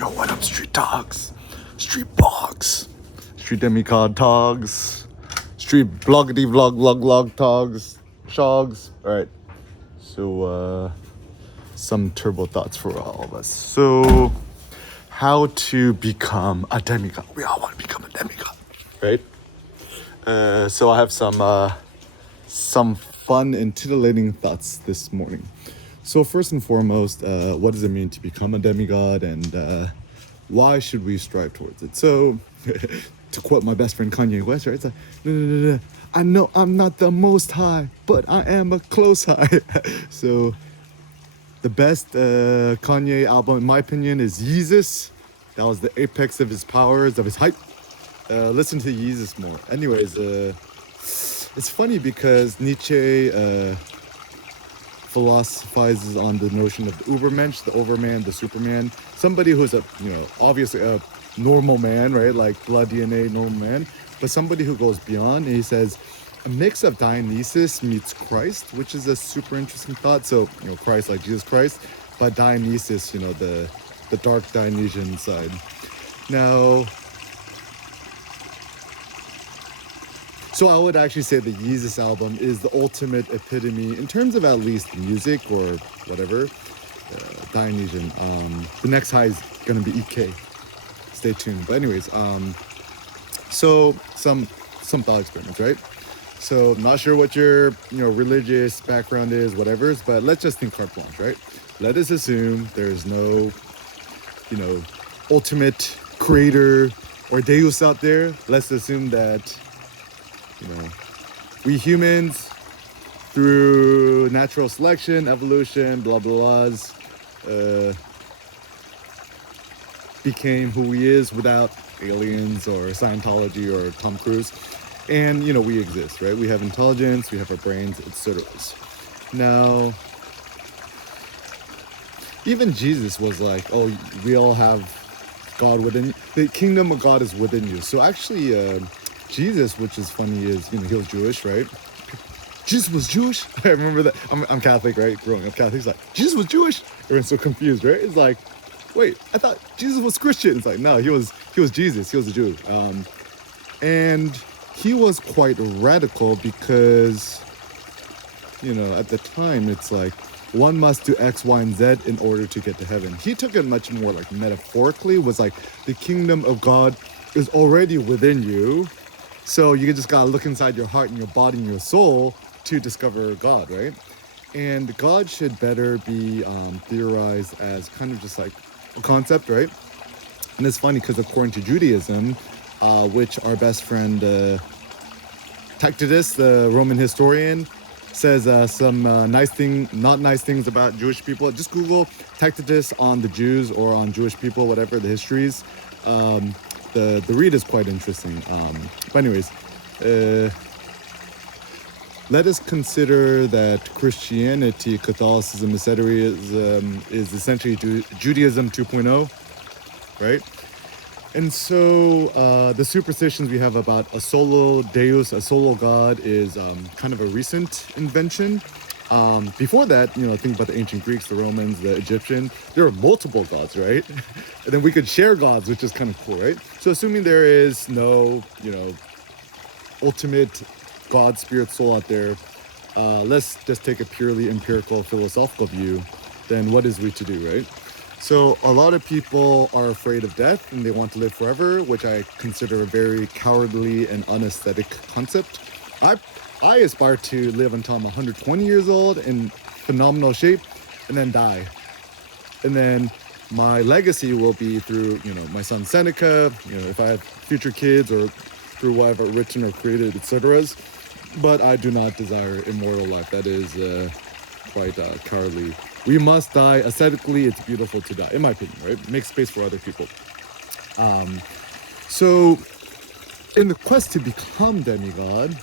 Yo, what up, street dogs? Street blogs. Street demigod togs. Street bloggity vlog togs. Shogs. Alright. So, some turbo thoughts for all of us. So, how to become a demigod. We all want to become a demigod, right? So I have some fun and titillating thoughts this morning. So first and foremost, what does it mean to become a demigod, and why should we strive towards it? So, to quote my best friend Kanye West, right? It's like, no. I know I'm not the most high, but I am a close high. So, the best Kanye album, in my opinion, is Yeezus. That was the apex of his powers, of his hype. Listen to Yeezus more. Anyways, it's funny because Nietzsche philosophizes on the notion of the Ubermensch, the Overman, the Superman. Somebody who's obviously a normal man, right? Like blood DNA, normal man. But somebody who goes beyond, and he says, a mix of Dionysus meets Christ, which is a super interesting thought. So, Christ like Jesus Christ, but Dionysus, the dark Dionysian side. Now, so I would actually say the Yeezus album is the ultimate epitome in terms of at least music or whatever, Dionysian. The next high is gonna be EK. Stay tuned. But anyways, so some thought experiments, right? So not sure what your religious background is, whatever, but let's just think carte blanche, right? Let us assume there's no ultimate creator or Deus out there. Let's assume that we humans, through natural selection, evolution, blah blahs, became who he is without aliens or Scientology or Tom Cruise. And, we exist, right? We have intelligence, we have our brains, etc. Now, even Jesus was like, oh, we all have God within you. The kingdom of God is within you. So actually, Jesus, which is funny, is, he was Jewish, right? Jesus was Jewish? I remember that. I'm Catholic, right? Growing up Catholic. He's like, Jesus was Jewish? Everyone's so confused, right? It's like, wait, I thought Jesus was Christian. It's like, no, he was Jesus. He was a Jew. And he was quite radical because, at the time, it's like, one must do X, Y, and Z in order to get to heaven. He took it much more like metaphorically, was like, the kingdom of God is already within you. So you just gotta look inside your heart and your body and your soul to discover God, right? And God should better be theorized as kind of just like a concept, right? And it's funny because according to Judaism, which our best friend Tacitus, the Roman historian, says some not nice things about Jewish people. Just Google Tacitus on the Jews or on Jewish people, whatever the histories. The read is quite interesting. But anyways, let us consider that Christianity, Catholicism, etc. is essentially Judaism 2.0, right? And so the superstitions we have about a solo deus, a solo god, is kind of a recent invention. Before that, think about the ancient Greeks, the Romans, the Egyptians. There were multiple gods, right? And then we could share gods, which is kind of cool, right? So assuming there is no, ultimate God, spirit, soul out there, let's just take a purely empirical, philosophical view. Then what is we to do, right? So a lot of people are afraid of death and they want to live forever, which I consider a very cowardly and unaesthetic concept. I aspire to live until I'm 120 years old in phenomenal shape and then die. And then my legacy will be through, my son Seneca, if I have future kids, or through what I've written or created, etc. But I do not desire immortal life. That is quite cowardly. We must die. Aesthetically, it's beautiful to die, in my opinion, right? Make space for other people. So in the quest to become demigod,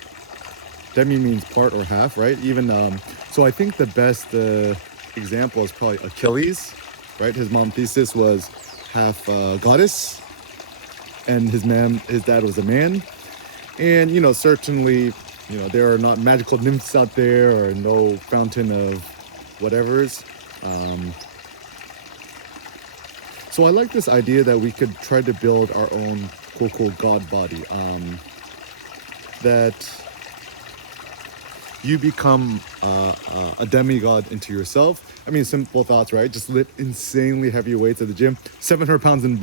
demi means part or half, right? Even so I think the best example is probably Achilles, right? His mom Theseus was half goddess, and his dad was a man. And certainly, there are not magical nymphs out there, or no fountain of whatever's. So I like this idea that we could try to build our own quote God body. That you become a demigod into yourself. I mean, simple thoughts, right? Just lift insanely heavy weights at the gym, 700 pounds and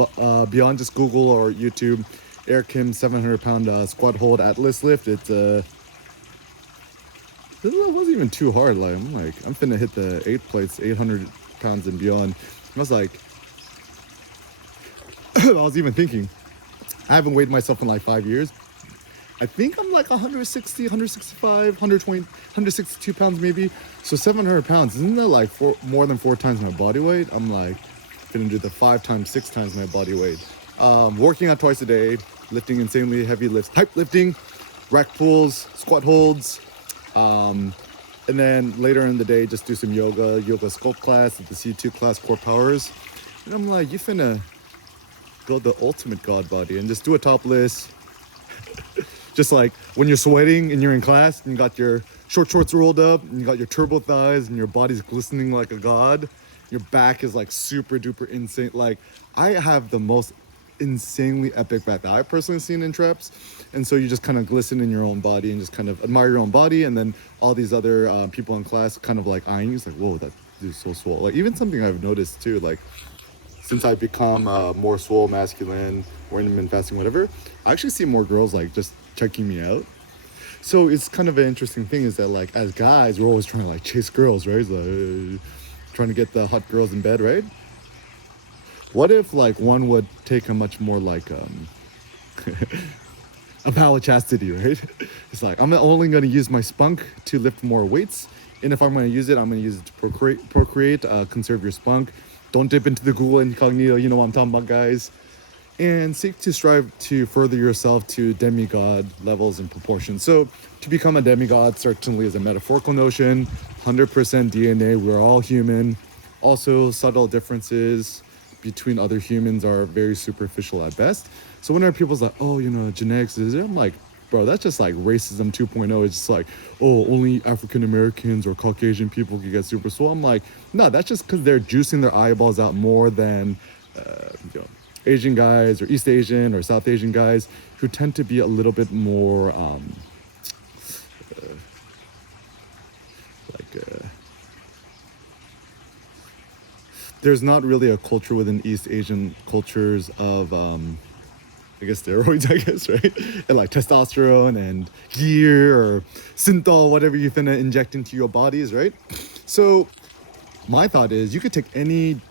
beyond. Just Google or YouTube, Eric Kim 700-pound squat hold Atlas lift. It's it wasn't even too hard. Like I'm finna hit the 8 plates, 800 pounds and beyond. I was like, I was even thinking, I haven't weighed myself in like 5 years. I think I'm like 160, 165, 120, 162 pounds maybe. So 700 pounds, isn't that like more than 4 times my body weight? I'm like, gonna do the 5 times, 6 times my body weight. Working out twice a day, lifting insanely heavy lifts, hype lifting, rack pulls, squat holds. And then later in the day, just do some yoga sculpt class, the C2 class, core powers. And I'm like, you finna build the ultimate God body and just do a topless. Just like when you're sweating and you're in class and you got your short shorts rolled up and you got your turbo thighs and your body's glistening like a god. Your back is like super duper insane. Like I have the most insanely epic back that I've personally seen in traps. And so you just kind of glisten in your own body and just kind of admire your own body. And then all these other people in class kind of like eyeing you. It's like, whoa, that dude's so swole. Like even something I've noticed too, like since I've become more swole, masculine, or intermittent fasting, whatever, I actually see more girls like just checking me out. So it's kind of an interesting thing is that like as guys, we're always trying to like chase girls, right? It's like, trying to get the hot girls in bed, right? What if like one would take a much more like a vow of chastity, right? It's like I'm only going to use my spunk to lift more weights, and if I'm going to use it, I'm going to use it to procreate, conserve your spunk. Don't dip into the Google incognito, you know what I'm talking about, guys. And seek to strive to further yourself to demigod levels and proportions. So to become a demigod certainly is a metaphorical notion, 100% DNA, we're all human. Also, subtle differences between other humans are very superficial at best. So whenever people's like, oh, you know, genetics is it? I'm like, bro, that's just like racism 2.0. It's just like, oh, only African Americans or Caucasian people can get super swole. I'm like, no, that's just because they're juicing their eyeballs out more than, you know, Asian guys or East Asian or South Asian guys who tend to be a little bit more there's not really a culture within East Asian cultures of I guess steroids, I guess, right? And like testosterone and gear or synthol, whatever you're finna inject into your bodies, right? So my thought is you could take any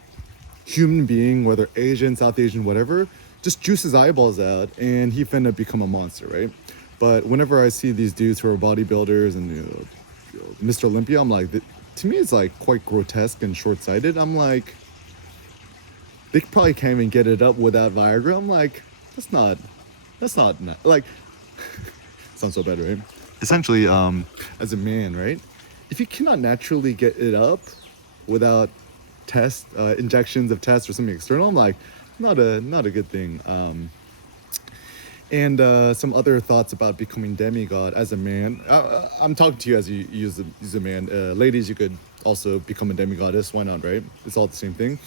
human being, whether Asian, South Asian, whatever, just juice his eyeballs out and he finna become a monster, right? But whenever I see these dudes who are bodybuilders and you know, Mr. Olympia, I'm like, to me it's like quite grotesque and short-sighted. I'm like, they probably can't even get it up without Viagra. I'm like, that's not like, sounds so bad, right? Essentially, as a man, right? If you cannot naturally get it up without injections of tests or something external, I'm like, not a good thing. And some other thoughts about becoming demigod as a man. I'm talking to you as you use a man. Ladies, you could also become a demigoddess. Why not, right? It's all the same thing.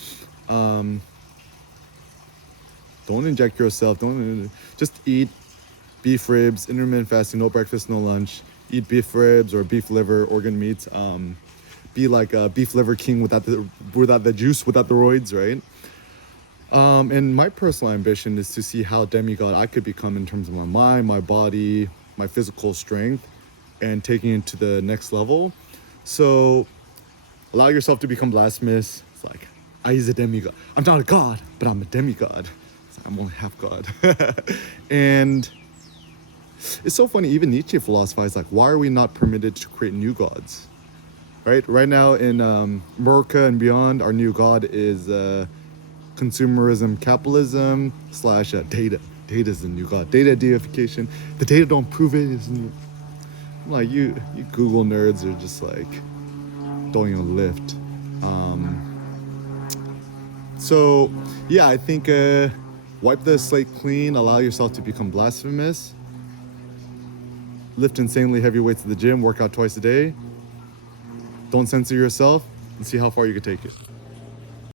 Don't inject yourself. Don't just eat beef ribs, intermittent fasting, no breakfast, no lunch. Eat beef ribs or beef liver, organ meats. Be like a beef liver king without the juice, without the roids, right? And my personal ambition is to see how demigod I could become in terms of my mind, my body, my physical strength, and taking it to the next level. So allow yourself to become blasphemous. It's like, I is a demigod. I'm not a god, but I'm a demigod. I'm only half god. And it's so funny, even Nietzsche philosophized like, why are we not permitted to create new gods? Right now in America and beyond, our new god is consumerism, capitalism / data. Data is the new god. Data deification. The data don't prove it. I'm like, you Google nerds are just like, don't even lift. So yeah, I think wipe the slate clean, allow yourself to become blasphemous, lift insanely heavy weights at the gym, work out twice a day, don't censor yourself, and see how far you can take it.